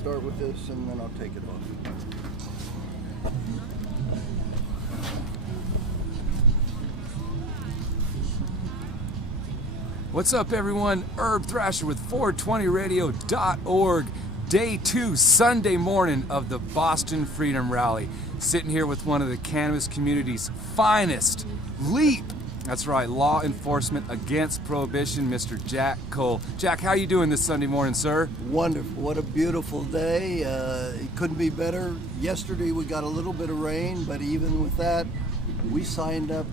start with this and then I'll take it off. What's up, everyone? Herb Thrasher with 420radio.org. Day 2, Sunday morning of the Boston Freedom Rally. Sitting here with one of the cannabis community's finest, LEAP. That's right, Law Enforcement Against Prohibition, Mr. Jack Cole. Jack, how are you doing this Sunday morning, sir? Wonderful. What a beautiful day. It couldn't be better. Yesterday we got a little bit of rain, but even with that, we signed up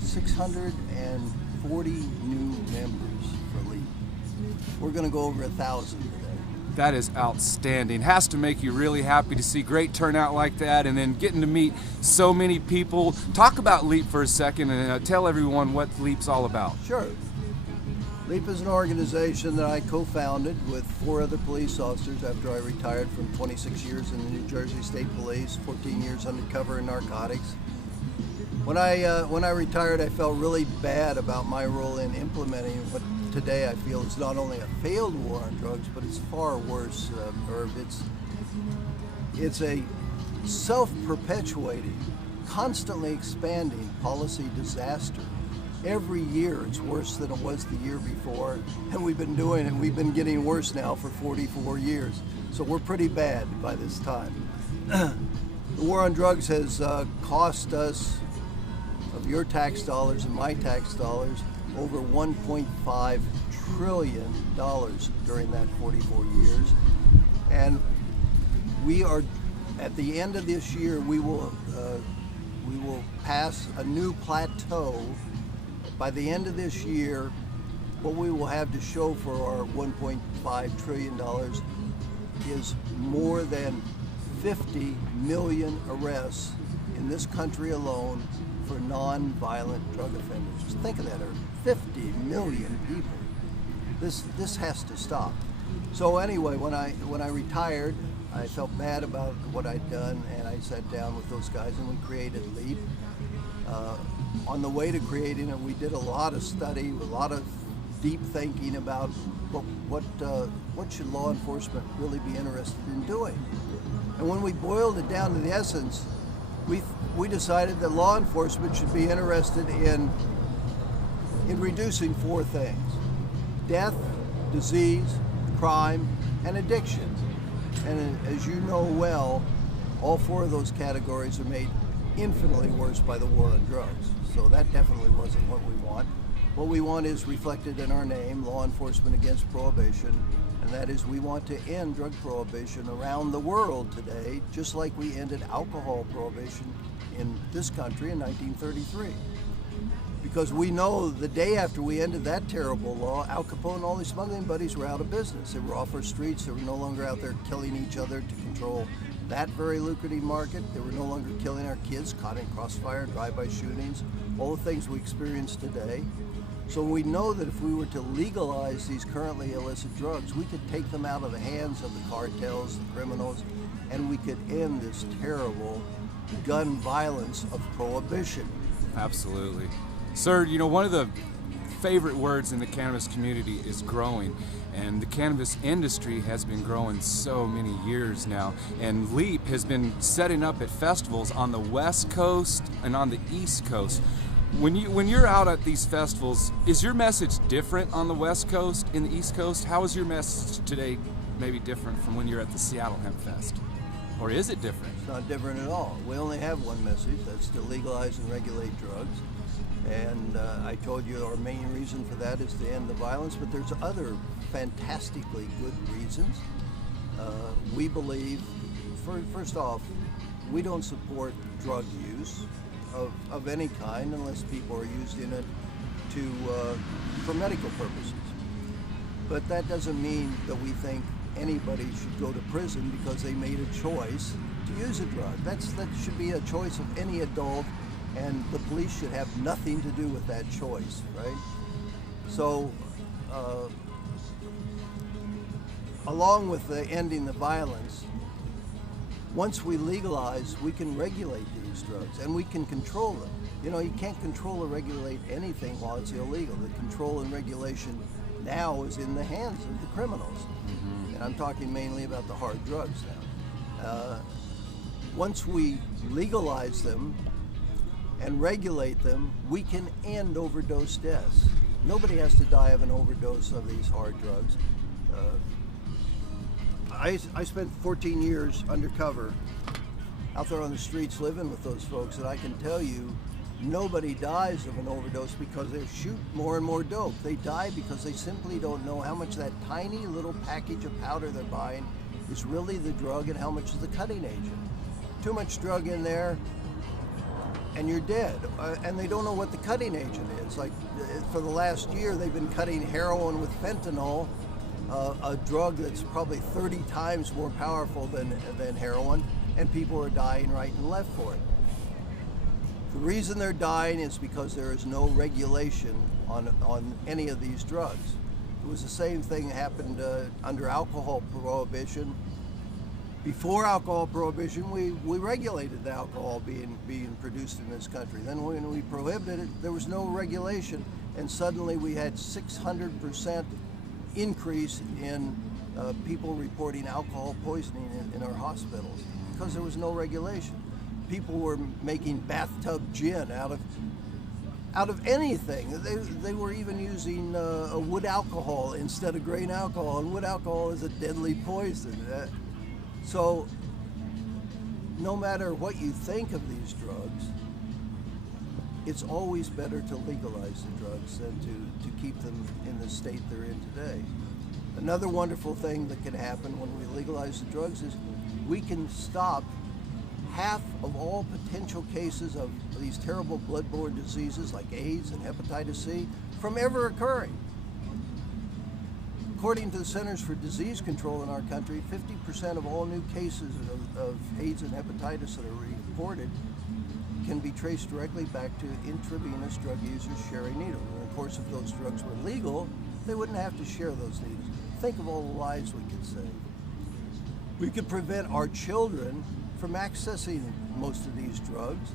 640 new members for LEAP. We're going to go over 1,000 today. That is outstanding. Has to make you really happy to see great turnout like that, and then getting to meet so many people. Talk about LEAP for a second and tell everyone what LEAP's all about. Sure. LEAP is an organization that I co-founded with 4 other police officers after I retired from 26 years in the New Jersey State Police, 14 years undercover in narcotics. When I retired, I felt really bad about my role in implementing what today I feel is not only a failed war on drugs, but it's far worse, Herb. It's a self-perpetuating, constantly expanding policy disaster. Every year it's worse than it was the year before, and we've been doing it. We've been getting worse now for 44 years, so we're pretty bad by this time. The war on drugs has cost us, of your tax dollars and my tax dollars, over $1.5 trillion during that 44 years. And we are, at the end of this year, we will pass a new plateau. By the end of this year, what we will have to show for our $1.5 trillion is more than 50 million arrests in this country alone for non-violent drug offenders. Just think of that, 50 million people. This has to stop. So anyway, when I retired, I felt bad about what I'd done, and I sat down with those guys and we created LEAP. On the way to creating it, we did a lot of study, a lot of deep thinking about what should law enforcement really be interested in doing. And when we boiled it down to the essence, we decided that law enforcement should be interested in reducing 4 things: death, disease, crime, and addiction. And as you know well, all 4 of those categories are made infinitely worse by the war on drugs. So that definitely wasn't what we want. What we want is reflected in our name, Law Enforcement Against Prohibition, and that is we want to end drug prohibition around the world today, just like we ended alcohol prohibition in this country in 1933. Because we know the day after we ended that terrible law, Al Capone and all his smuggling buddies were out of business. They were off our streets. They were no longer out there killing each other to control that very lucrative market. They were no longer killing our kids, caught in crossfire, drive-by shootings, all the things we experience today. So we know that if we were to legalize these currently illicit drugs, we could take them out of the hands of the cartels, the criminals, and we could end this terrible gun violence of prohibition. Absolutely. Sir, you know, one of the favorite words in the cannabis community is growing, and the cannabis industry has been growing so many years now, and LEAP has been setting up at festivals on the West Coast and on the East Coast. When you're out at these festivals, is your message different on the West Coast and the East Coast? How is your message today maybe different from when you're at the Seattle Hemp Fest? Or is it different? It's not different at all. We only have one message, that's to legalize and regulate drugs. And I told you our main reason for that is to end the violence, but there's other fantastically good reasons. We believe, first off, we don't support drug use of any kind unless people are using it for medical purposes. But that doesn't mean that we think anybody should go to prison because they made a choice to use a drug. That should be a choice of any adult, and the police should have nothing to do with that choice, right? So, along with ending the violence, once we legalize, we can regulate these drugs and we can control them. You know, you can't control or regulate anything while it's illegal. The control and regulation now is in the hands of the criminals. and I'm talking mainly about the hard drugs now. Once we legalize them and regulate them, we can end overdose deaths. Nobody has to die of an overdose of these hard drugs. I spent 14 years undercover out there on the streets living with those folks, and I can tell you, nobody dies of an overdose because they shoot more and more dope. They die because they simply don't know how much that tiny little package of powder they're buying is really the drug and how much is the cutting agent. Too much drug in there and you're dead. And they don't know what the cutting agent is. Like for the last year, they've been cutting heroin with fentanyl, a drug that's probably 30 times more powerful than heroin, and people are dying right and left for it. The reason they're dying is because there is no regulation on any of these drugs. It was the same thing happened under alcohol prohibition. Before alcohol prohibition, we regulated the alcohol being produced in this country. Then when we prohibited it, there was no regulation, and suddenly we had 600% increase in people reporting alcohol poisoning in our hospitals because there was no regulation. People were making bathtub gin out of anything. They were even using a wood alcohol instead of grain alcohol, and wood alcohol is a deadly poison. So no matter what you think of these drugs, it's always better to legalize the drugs than to keep them in the state they're in today. Another wonderful thing that can happen when we legalize the drugs is we can stop half of all potential cases of these terrible bloodborne diseases like AIDS and hepatitis C from ever occurring. According to the Centers for Disease Control in our country, 50% of all new cases of AIDS and hepatitis that are reported can be traced directly back to intravenous drug users sharing needles. And of course, if those drugs were legal, they wouldn't have to share those needles. Think of all the lives we could save. We could prevent our children from accessing most of these drugs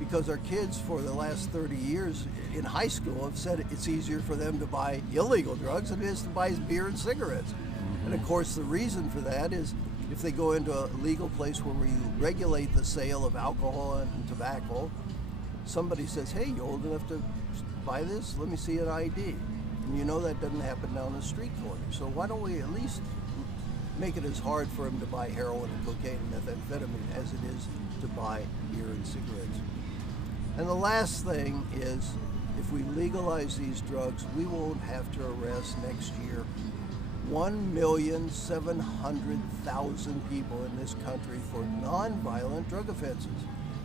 because our kids for the last 30 years in high school have said it's easier for them to buy illegal drugs than it is to buy beer and cigarettes. And of course the reason for that is if they go into a legal place where we regulate the sale of alcohol and tobacco, somebody says, hey, you old enough to buy this? Let me see an ID. And you know that doesn't happen down the street corner. So why don't we at least make it as hard for them to buy heroin and cocaine and methamphetamine as it is to buy beer and cigarettes. And the last thing is, if we legalize these drugs, we won't have to arrest next year 1,700,000 people in this country for non-violent drug offenses,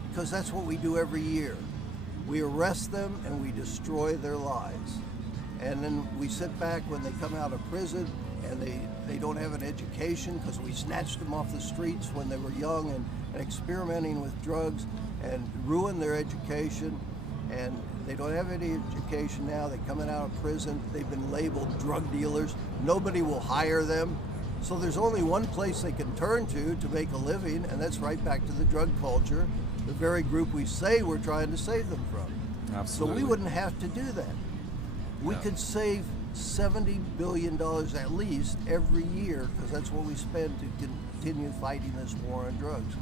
because that's what we do every year. We arrest them and we destroy their lives. And then we sit back when they come out of prison and they don't have an education because we snatched them off the streets when they were young and experimenting with drugs and ruined their education, and they don't have any education now. They're coming out of prison, they've been labeled drug dealers, nobody will hire them. So there's only one place they can turn to make a living, and that's right back to the drug culture, the very group we say we're trying to save them from. Absolutely. So we wouldn't have to do that. We could save $70 billion at least every year, because that's what we spend to continue fighting this war on drugs.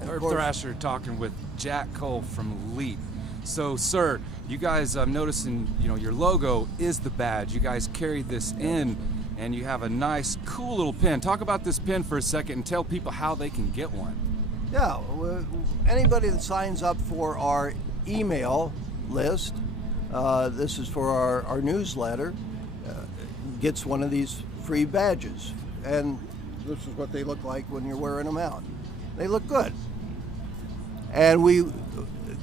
Herb Thrasher talking with Jack Cole from LEAP. So, sir, you guys, I'm noticing, your logo is the badge. You guys carried this in, and you have a nice, cool little pin. Talk about this pin for a second and tell people how they can get one. Yeah, anybody that signs up for our email list, this is for our newsletter, gets one of these free badges. And this is what they look like when you're wearing them out. They look good. And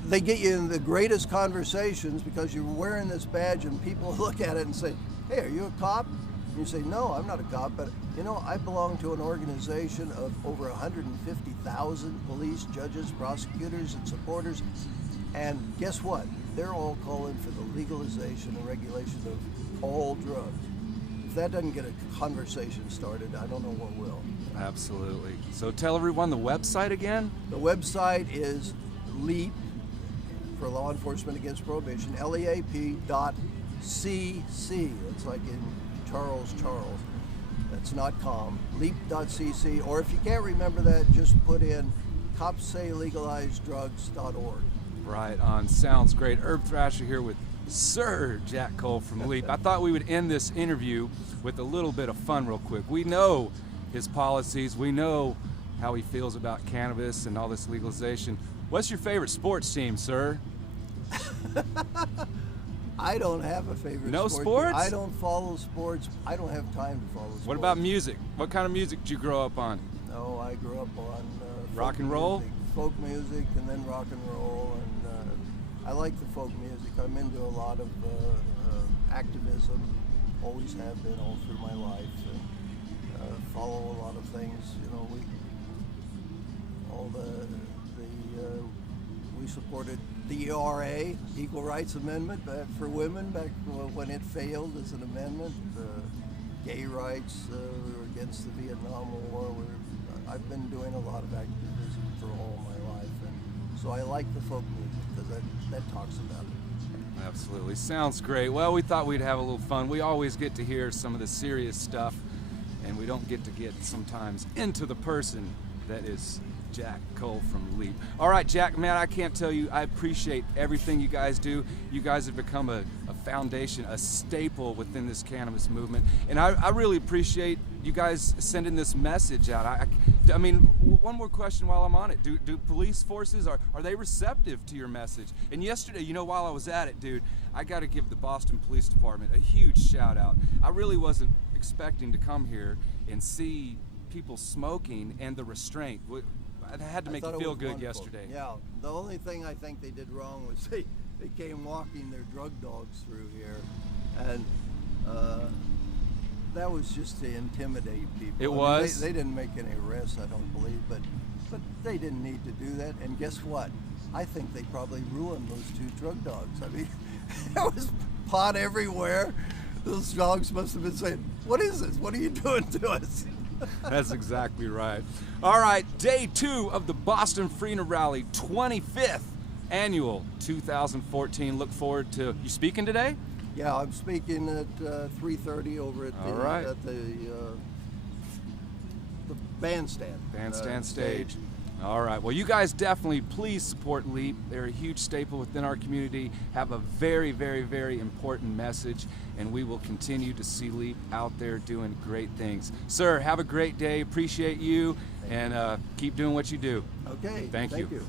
they get you in the greatest conversations because you're wearing this badge and people look at it and say, hey, are you a cop? And you say, no, I'm not a cop, but I belong to an organization of over 150,000 police, judges, prosecutors, and supporters. And guess what? They're all calling for the legalization and regulation of all drugs. If that doesn't get a conversation started, I don't know what will. Absolutely. So tell everyone the website again. The website is LEAP, for Law Enforcement Against Prohibition, LEAP.cc. It's like in Charles. That's not com. Leap.cc, or if you can't remember that, just put in copssaylegalizedrugs.org. Right on. Sounds great. Herb Thrasher here with Sir Jack Cole from LEAP. I thought we would end this interview with a little bit of fun real quick. We know his policies. We know how he feels about cannabis and all this legalization. What's your favorite sports team, sir? I don't have a favorite No sport. sports? I don't follow sports. I don't have time to follow sports. What about music? What kind of music did you grow up on? No, I grew up on Rock and roll? folk music, and then rock and roll, and I like the folk music. I'm into a lot of activism, always have been all through my life, and follow a lot of things. You know, we supported the ERA, Equal Rights Amendment, for women back when it failed as an amendment. Gay rights, we were against the Vietnam War. I've been doing a lot of activism for all my life, and so I like the folk music because that talks about it. Absolutely. Sounds great. Well, we thought we'd have a little fun. We always get to hear some of the serious stuff, and we don't get to get sometimes into the person that is Jack Cole from LEAP. All right, Jack, man, I can't tell you, I appreciate everything you guys do. You guys have become a foundation, a staple within this cannabis movement. And I really appreciate you guys sending this message out. I mean, one more question while I'm on it. Do police forces, are they receptive to your message? And yesterday, you know, while I was at it, dude, I got to give the Boston Police Department a huge shout out. I really wasn't expecting to come here and see people smoking and the restraint. It had to make you feel good wonderful. yesterday. Yeah, the only thing I think they did wrong was they came walking their drug dogs through here, and that was just to intimidate people. It was? They didn't make any arrests, I don't believe, but they didn't need to do that. And guess what? I think they probably ruined those two drug dogs. I mean, there was pot everywhere. Those dogs must have been saying, "What is this? What are you doing to us?" That's exactly right. All right, day 2 of the Boston Freedom Rally, 25th annual 2014. Look forward to you speaking today. Yeah, I'm speaking at 3:30 over at the bandstand stage. All right. Well, you guys definitely please support LEAP. They're a huge staple within our community, have a very, very, very important message, and we will continue to see LEAP out there doing great things. Sir, have a great day. Appreciate you, and keep doing what you do. Okay. Thank you. You.